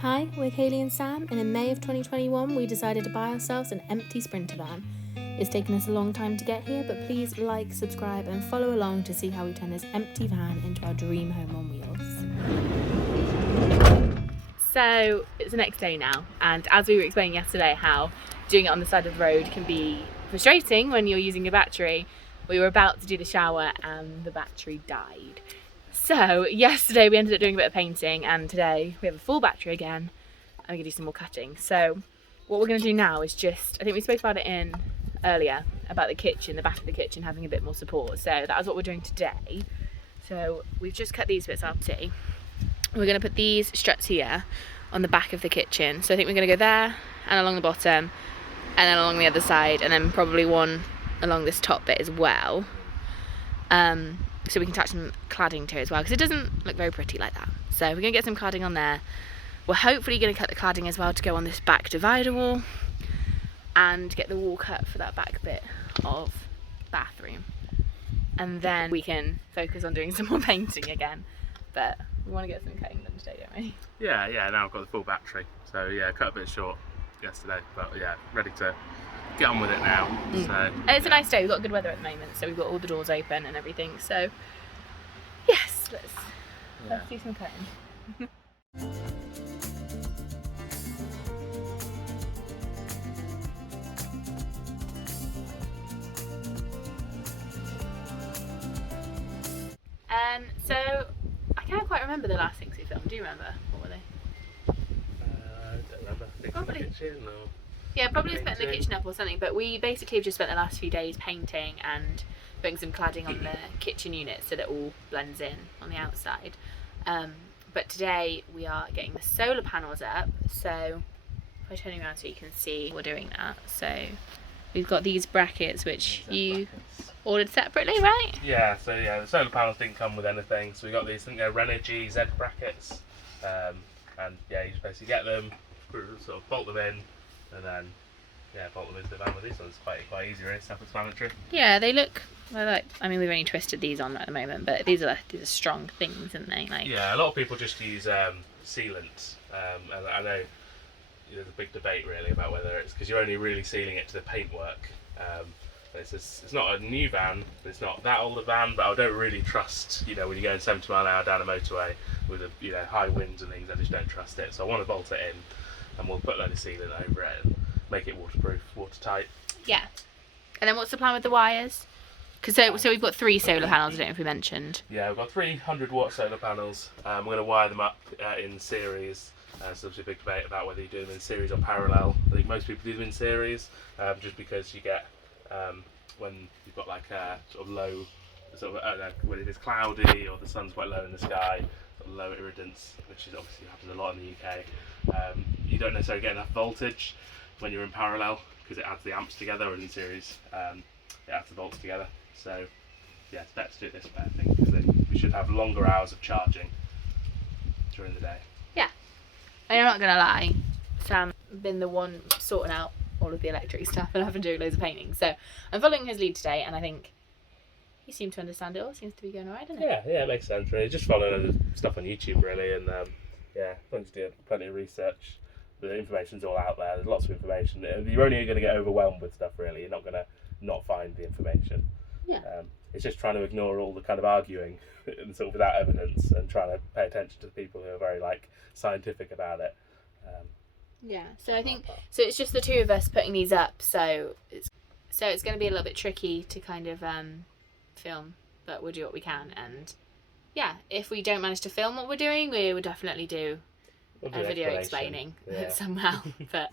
Hi, we're Kaylee and Sam, and in May of 2021 we decided to buy ourselves an empty Sprinter van. It's taken us a long time to get here, but please like, subscribe and follow along to see how we turn this empty van into our dream home on wheels. So it's the next day now, and as we were explaining yesterday how doing it on the side of the road can be frustrating when you're using a battery, we were about to do the shower and the battery died. So yesterday we ended up doing a bit of painting, and today we have a full battery again and we're going to do some more cutting. So what we're going to do now is just, I think we spoke about it earlier about the kitchen, the back of the kitchen having a bit more support. So that is what we're doing today. So we've just cut these bits out today. We're going to put these struts here on the back of the kitchen. So I think we're going to go there and along the bottom and then along the other side, and then probably one along this top bit as well. So we can attach some cladding to it as well, because it doesn't look very pretty like that. So we're going to get some cladding on there. We're hopefully going to cut the cladding as well to go on this back divider wall and get the wall cut for that back bit of bathroom. And then we can focus on doing some more painting again. But we want to get some cutting done today, don't we? Yeah, now I've got the full battery. So yeah, cut a bit short yesterday, but yeah, ready to get on with it now. So, and it's a nice day, we've got good weather at the moment, so we've got all the doors open and everything. So yes, let's do some cutting. So I can't quite remember the last things we filmed. Do you remember? What were they? I don't remember. Probably. The kitchen or... Yeah, probably just putting the kitchen up or something. But we basically have just spent the last few days painting and putting some cladding on the kitchen unit so that it all blends in on the outside. But today we are getting the solar panels up. So if I turn you around so you can see, we're doing that. So we've got these brackets which you ordered separately, right? Yeah, so yeah, the solar panels didn't come with anything. So we got these, I think they're Renogy Z brackets. And yeah, you just basically get them, sort of bolt them in, and then bolt them into the van with these ones. Quite easy, really, self-explanatory. Yeah, they look like, I mean, we've only twisted these on at the moment, but these are strong things, aren't they? Like, yeah, a lot of people just use sealant, and I know there's a big debate really about whether it's because you're only really sealing it to the paintwork. It's not a new van, it's not that old a van, but I don't really trust, when you're going 70 mile an hour down a motorway with high winds and things, I just don't trust it. So I want to bolt it in, and we'll put a load of sealant over it and make it waterproof, watertight. Yeah. And then what's the plan with the wires? So we've got 3 solar panels, I don't know if we mentioned. Yeah, we've got 300 watt solar panels. We're going to wire them up in series. So there's a big debate about whether you do them in series or parallel. I think most people do them in series, just because you get, when you've got like a sort of low, when it is cloudy or the sun's quite low in the sky, sort of low irradiance, which is obviously happens a lot in the UK. You don't necessarily get enough voltage when you're in parallel because it adds the amps together, or in series it adds the volts together. So yeah, it's better to do it this way, I think, because then we should have longer hours of charging during the day. Yeah, and I'm not gonna lie, Sam's been the one sorting out all of the electric stuff, and I've been doing loads of painting. So I'm following his lead today, and I think he seems to understand it all. Seems to be going alright, doesn't it? Yeah, it makes sense really. Just following the stuff on YouTube really, and as long as you do plenty of research, the information's all out there. There's lots of information. You're only going to get overwhelmed with stuff really. You're not going to not find the information. Yeah. It's just trying to ignore all the kind of arguing and sort of without evidence, and trying to pay attention to the people who are very scientific about it. Yeah, so I think it's just the 2 of us putting these up, so it's going to be a little bit tricky to kind of film, but we'll do what we can. And yeah, if we don't manage to film what we're doing, we will definitely do a video explaining it somehow. But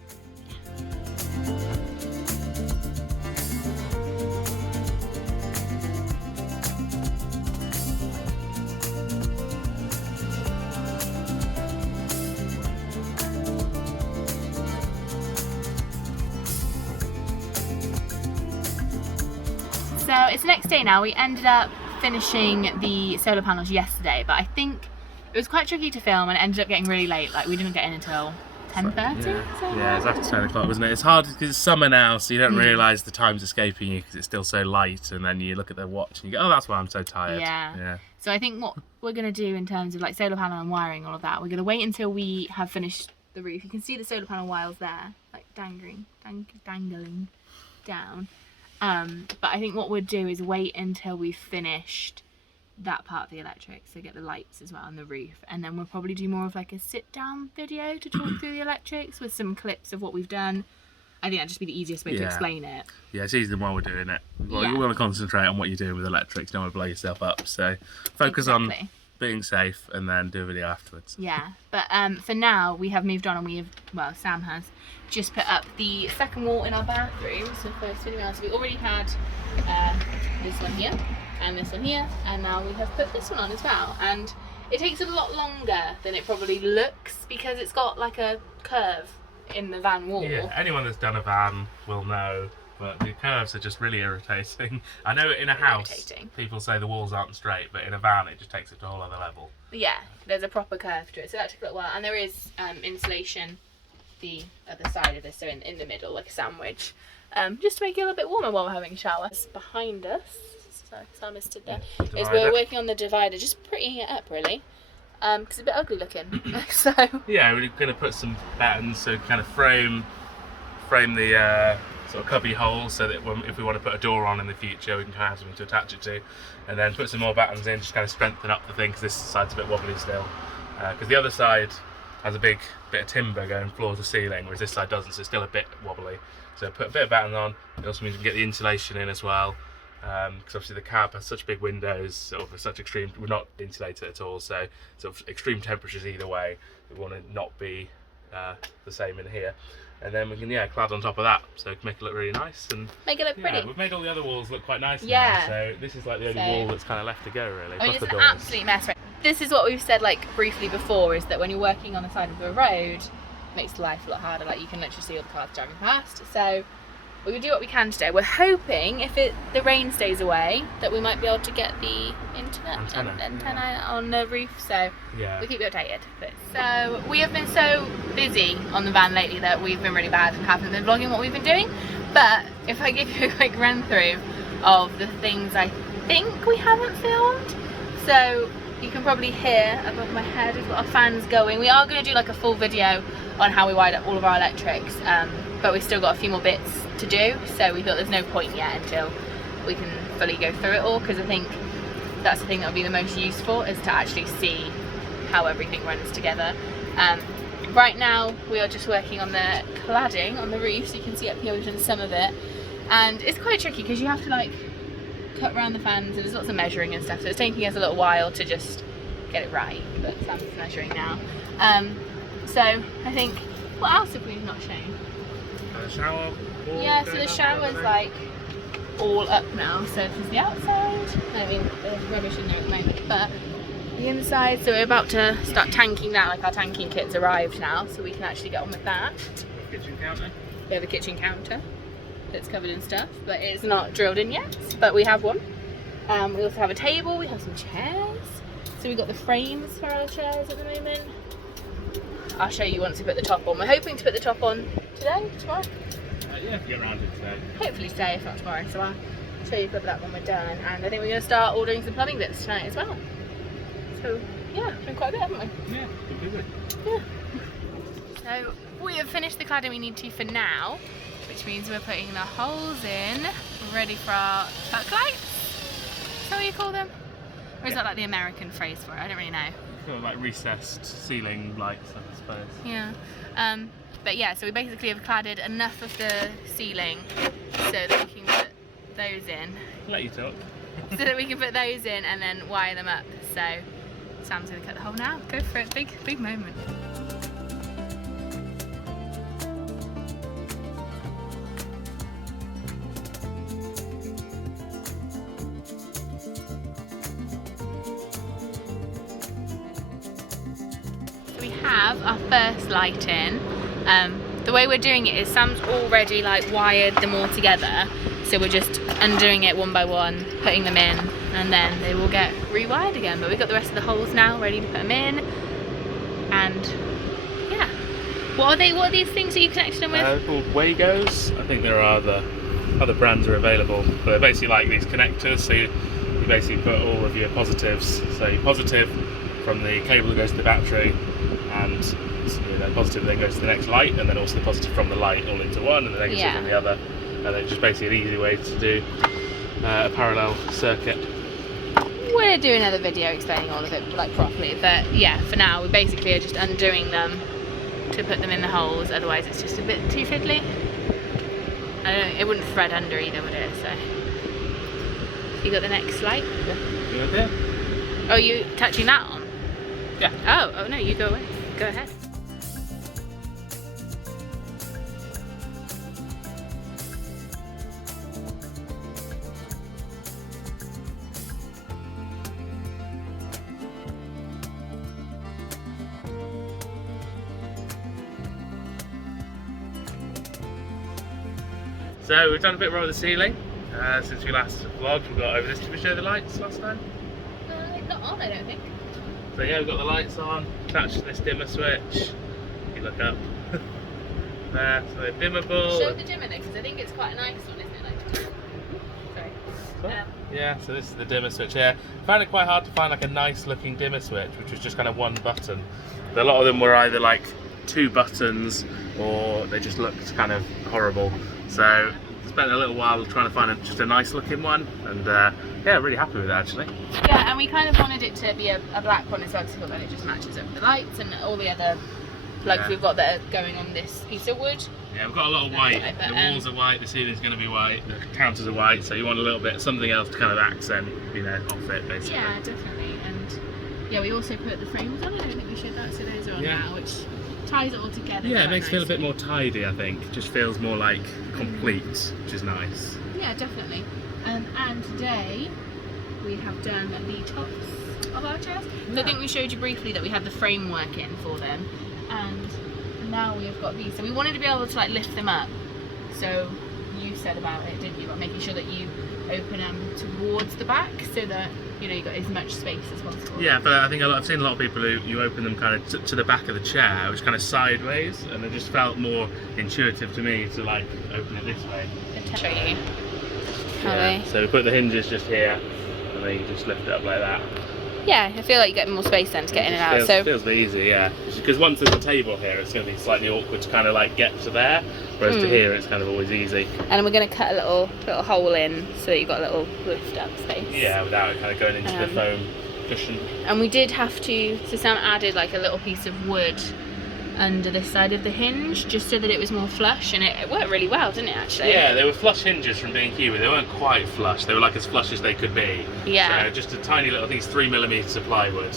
so it's the next day now. We ended up finishing the solar panels yesterday, but I think it was quite tricky to film and it ended up getting really late. Like, we didn't get in until 10:30? Yeah, it's after 10 o'clock, wasn't it? It's hard because it's summer now, so you don't realise the time's escaping you because it's still so light, and then you look at the watch and you go, oh, that's why I'm so tired. Yeah. So I think what we're going to do in terms of like solar panel and wiring, all of that, we're going to wait until we have finished the roof. You can see the solar panel wires there, like dangling down. But I think what we'll do is wait until we've finished that part of the electric, so get the lights as well on the roof, and then we'll probably do more of like a sit down video to talk through the electrics with some clips of what we've done. I think that'd just be the easiest way to explain it. Yeah, it's easier than while we're doing it. Well, you want to concentrate on what you're doing with electrics, you don't want to blow yourself up, so focus on being safe and then do a video afterwards. Yeah, but for now we have moved on, and Sam has just put up the second wall in our bathroom. So first video, so we already had this one here and this one here, and now we have put this one on as well, and it takes a lot longer than it probably looks because it's got like a curve in the van wall. Yeah, anyone that's done a van will know, but the curves are just really irritating. I know in a house people say the walls aren't straight, but in a van it just takes it to a whole other level. Yeah, there's a proper curve to it, so that took a little while, and there is insulation the other side of this, so in the middle, like a sandwich, just to make it a little bit warmer while we're having a shower. Behind us, so Sam is stood there, is we're working on the divider, just prettying it up really, because it's a bit ugly looking. So yeah, we're going to put some battens so kind of frame the sort of cubby holes, so that if we want to put a door on in the future, we can kind of have something to attach it to, and then put some more battens in, just kind of strengthen up the thing, because this side's a bit wobbly still, because the other side has a big bit of timber going floor to ceiling, whereas this side doesn't, so it's still a bit wobbly. So put a bit of batten on. It also means we can get the insulation in as well, because obviously the cab has such big windows, sort of such extreme, we're not insulated at all, so sort of extreme temperatures either way. We want to not be the same in here. And then we can clad on top of that, so it can make it look really nice and make it look pretty. We've made all the other walls look quite nice now, so this is like the only wall that's kind of left to go really. I mean, it's an absolute mess. Right? This is what we've said like briefly before, is that when you're working on the side of the road, it makes life a lot harder. Like you can literally see all the cars driving past. So we will do what we can today. We're hoping if the rain stays away that we might be able to get the internet antenna on the roof, so we'll keep you updated. So we have been so busy on the van lately that we've been really bad and haven't been vlogging what we've been doing. But if I give you a quick run through of the things I think we haven't filmed, so you can probably hear above my head we've got our fans going. We are going to do like a full video on how we wired up all of our electrics, but we've still got a few more bits to do, so we thought there's no point yet until we can fully go through it all, because I think that's the thing that would be the most useful, is to actually see how everything runs together. Right now we are just working on the cladding on the roof, so you can see up here we've done some of it, and it's quite tricky because you have to like cut around the fans and there's lots of measuring and stuff, so it's taking us a little while to just get it right, but Sam's measuring now. So I think, what else have we not shown? The shower. Yeah, so the shower's like all up now, so this is the outside. I mean, there's rubbish in there at the moment, but the inside, so we're about to start tanking that, like our tanking kit's arrived now, so we can actually get on with that. Kitchen counter. We have a kitchen counter that's covered in stuff, but it's not drilled in yet, but we have one. We also have a table, we have some chairs, so we've got the frames for our chairs at the moment. I'll show you once we put the top on. We're hoping to put the top on today, tomorrow? Yeah, get around it today. Hopefully today, if not tomorrow, so I'll show you that when we're done. And I think we're going to start ordering some plumbing bits tonight as well. So yeah, been quite a bit, haven't we? Yeah, been busy. Yeah. So we have finished the cladding we need to for now, which means we're putting the holes in, ready for our puck lights. Is that what you call them? Or is that like the American phrase for it? I don't really know. Sort of like recessed ceiling lights, I suppose. Yeah. But yeah, so we basically have cladded enough of the ceiling so that we can put those in. Let you talk. So that we can put those in and then wire them up. So Sam's going to cut the hole now. Go for it. Big moment. We have our first light in. The way we're doing it is Sam's already like wired them all together, so we're just undoing it one by one, putting them in, and then they will get rewired again. But we've got the rest of the holes now ready to put them in, and yeah. What are they? What are these things that you connected them with? They're called Wagos. I think there are other brands are available, but they're basically like these connectors, so you basically put all of your positives, so your positive from the cable that goes to the battery, and then positive then goes to the next light, and then also the positive from the light all into one, and the negative from the other, and then just basically an easy way to do a parallel circuit. We'll do another video explaining all of it like properly, but yeah, for now we basically are just undoing them to put them in the holes, otherwise it's just a bit too fiddly. I don't know, it wouldn't thread under either, would it? So you got the next light? Yeah. You okay? Oh, you touching that on? Yeah. Oh no, you go away. Go ahead. So we've done a bit more of the ceiling since we last vlogged. We got over this. Did we show the lights last time? Not on, I don't think. So yeah, we've got the lights on, attached to this dimmer switch. If you look up there, so they're dimmable. Show the dimmer though, because I think it's quite a nice one, isn't it? Sorry. Yeah, so this is the dimmer switch here. I found it quite hard to find like a nice looking dimmer switch, which was just kind of one button. But a lot of them were either like 2 buttons, or they just looked kind of horrible. So spent a little while trying to find just a nice looking one, and yeah, really happy with it actually. Yeah, and we kind of wanted it to be a black one as well, because then it just matches up with the lights and all the other plugs we've got that are going on this piece of wood. Yeah, we've got a lot of white. The walls are white, the ceiling's going to be white, the counters are white, so you want a little bit something else to kind of accent, you know, off it basically. Yeah, definitely. And yeah, we also put the frames on. I don't think we showed that, so those are on now, which ties it all together. Yeah, it makes it feel a bit more tidy, I think. It just feels more like complete, which is nice. Yeah, definitely. And today we have done the tops of our chairs. So I think we showed you briefly that we had the framework in for them, and now we've got these. So we wanted to be able to like lift them up. So you said about it, didn't you? About making sure that you open them towards the back so that you know you got as much space as possible. Yeah, but I think I've seen a lot of people who you open them kind of to the back of the chair, which kind of sideways, and it just felt more intuitive to me to like open it this way. I'll show you. So we put the hinges just here, and then you just lift it up like that. Yeah, I feel like you get more space then to get in and out. So feels a bit easy, yeah. Because once there's a table here, it's going to be slightly awkward to kind of like get to there, whereas to here it's kind of always easy. And we're going to cut a little hole in so that you've got a little lift up space. Yeah, without it kind of going into the foam cushion. And we did have to, so Sam added like a little piece of wood under the side of the hinge just so that it was more flush, and it worked really well, didn't it actually? Yeah, they were flush hinges from B&Q, but they weren't quite flush. They were like as flush as they could be. Yeah. So just a tiny little, I think it's 3mm of plywood,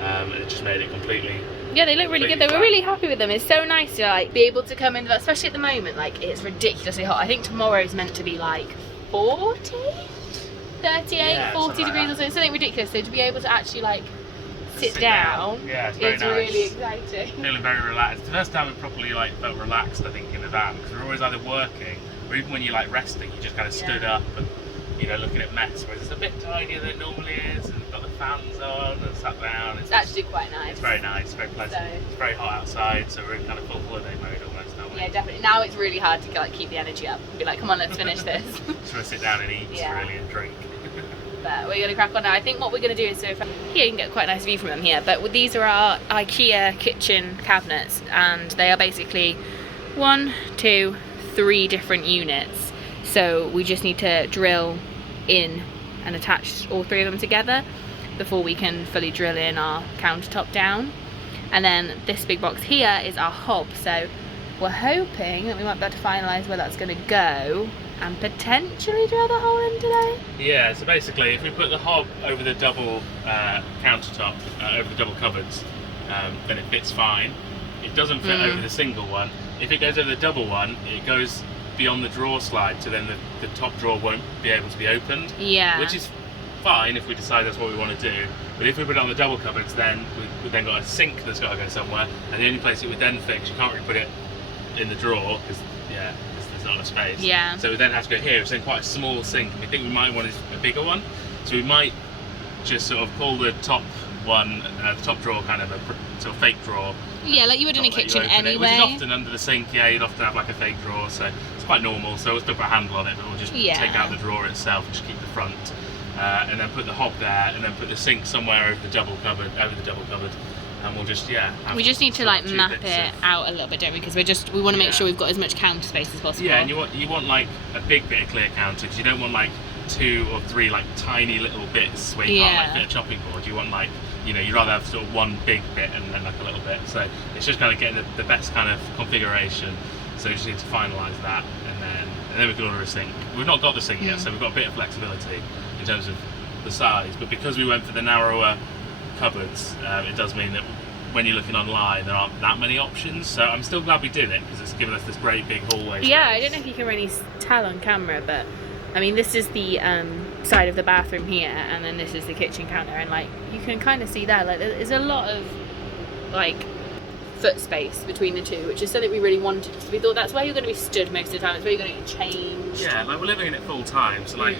and it just made it completely. Yeah, they look really good. They were really happy with them. It's so nice to like be able to come in, especially at the moment, like it's ridiculously hot. I think tomorrow's meant to be like 40, 38, 40 degrees or something ridiculous. So to be able to actually like sit down it's nice. Really exciting. Feeling very relaxed. It's the first time we properly like felt relaxed, I think, in the van, because we're always either working or even when you're like resting, you just kind of stood up and you know looking at mess, whereas it's a bit tidier than it normally is, and got the fans on and sat down. It's actually quite nice. It's very nice, very pleasant. So, it's very hot outside, so we're in kind of full holiday mode almost, aren't we? Yeah, definitely. Now it's really hard to like keep the energy up and be like, come on, let's finish this. Just want to sit down and eat really and drink. But we're going to crack on now. I think what we're going to do is, so here you can get quite a nice view from them here, but these are our IKEA kitchen cabinets, and they are basically 1, 2, 3 different units. So we just need to drill in and attach all 3 of them together before we can fully drill in our countertop down. And then this big box here is our hob, so we're hoping that we might be able to finalise where that's going to go and potentially drill the hole in today. Yeah, so basically if we put the hob over the double countertop, over the double cupboards, then it fits fine. It doesn't fit over the single one. If it goes over the double one, it goes beyond the drawer slide, so then the top drawer won't be able to be opened. Yeah. Which is fine if we decide that's what we want to do. But if we put it on the double cupboards, then we've then got a sink that's got to go somewhere, and the only place it would then fit, 'cause you can't really put it in the drawer, because there's not enough space. Yeah. So we then have to go here. It's then quite a small sink. We think we might want a bigger one, so we might just sort of call the top one, the top drawer, kind of a sort of fake drawer. Yeah, like you would in a kitchen anyway. Which is often under the sink. Yeah, you'd often have like a fake drawer, so it's quite normal. So we'll still put a handle on it, but we'll just take out the drawer itself and just keep the front, and then put the hob there, and then put the sink somewhere over the double cupboard, and we'll just we just need to sort like of 2 map bits it of- out a little bit, don't we? Because we want to make sure we've got as much counter space as possible. Yeah, and you want like a big bit of clear counter, because you don't want like 2 or 3 like tiny little bits where you can't like fit a chopping board. You want like, you'd rather have sort of one big bit and then like a little bit. So it's just kind of getting the best kind of configuration. So we just need to finalise that, and then we can order a sink. We've not got the sink yet, so we've got a bit of flexibility in terms of the size. But because we went for the narrower cupboards, it does mean that when you're looking online, there aren't that many options. So I'm still glad we did it, because it's given us this great big hallway. Yeah, space. I don't know if you can really tell on camera, but I mean, this is the side of the bathroom here, and then this is the kitchen counter, and like you can kind of see there, like there's a lot of like foot space between the two, which is something we really wanted, because we thought that's where you're going to be stood most of the time. It's where you're going to get changed. Yeah, like we're living in it full time, so like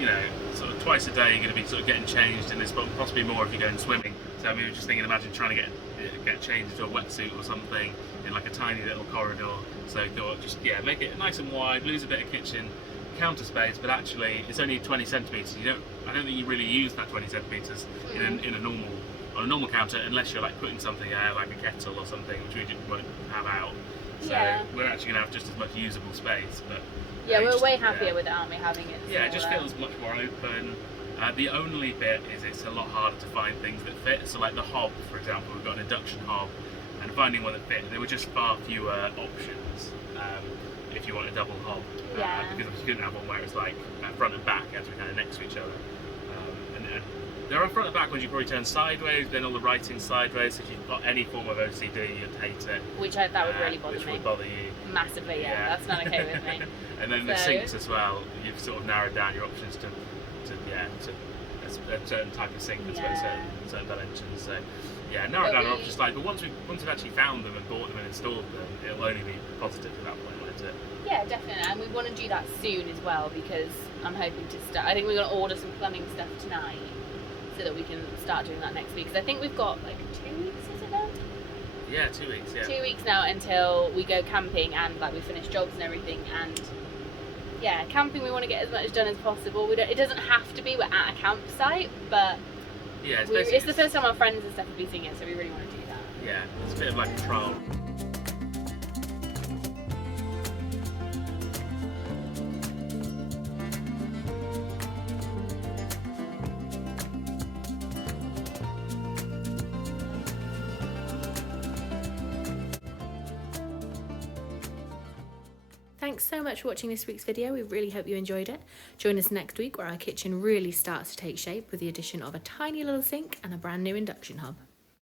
sort of twice a day you're going to be sort of getting changed in this, but possibly more if you're going swimming. So I mean, we were just thinking, imagine trying to get changed into a wetsuit or something in like a tiny little corridor. So thought just make it nice and wide, lose a bit of kitchen counter space, but actually it's only 20 centimeters. I don't think you really use that 20 centimeters on a normal counter, unless you're like putting something like a kettle or something, which we won't have out. So we're actually going to have just as much usable space. But we're way happier with it, aren't we, having it? Yeah, it just feels much more open. The only bit is it's a lot harder to find things that fit. So like the hob, for example, we've got an induction hob, and finding one that fit, there were just far fewer options if you want a double hob. Because you couldn't have one where it's like front and back as we're kind of next to each other. And there are front and back ones you probably turn sideways, then all the writing sideways. If you've got any form of OCD, you'd hate it. That would really bother me. Which would bother you. Massively, that's not okay with me. And then the sinks as well, you've sort of narrowed down your options to a certain type of sink that's got certain dimensions. So narrowed down our options slightly. But once we've actually found them and bought them and installed them, it'll only be positive at that point, won't it? Yeah, definitely, and we want to do that soon as well, because I'm hoping to start. I think we're going to order some plumbing stuff tonight, so that we can start doing that next week. Because I think we've got like 2 weeks, is it now? Yeah, 2 weeks. Yeah. 2 weeks now until we go camping and like we finish jobs and everything. And camping, we want to get as much done as possible. It doesn't have to be we're at a campsite, but it's the first time our friends and stuff have been seeing it, so we really want to do that. Yeah, it's a bit of like a trial. Thanks so much for watching this week's video. We really hope you enjoyed it. Join us next week, where our kitchen really starts to take shape with the addition of a tiny little sink and a brand new induction hob.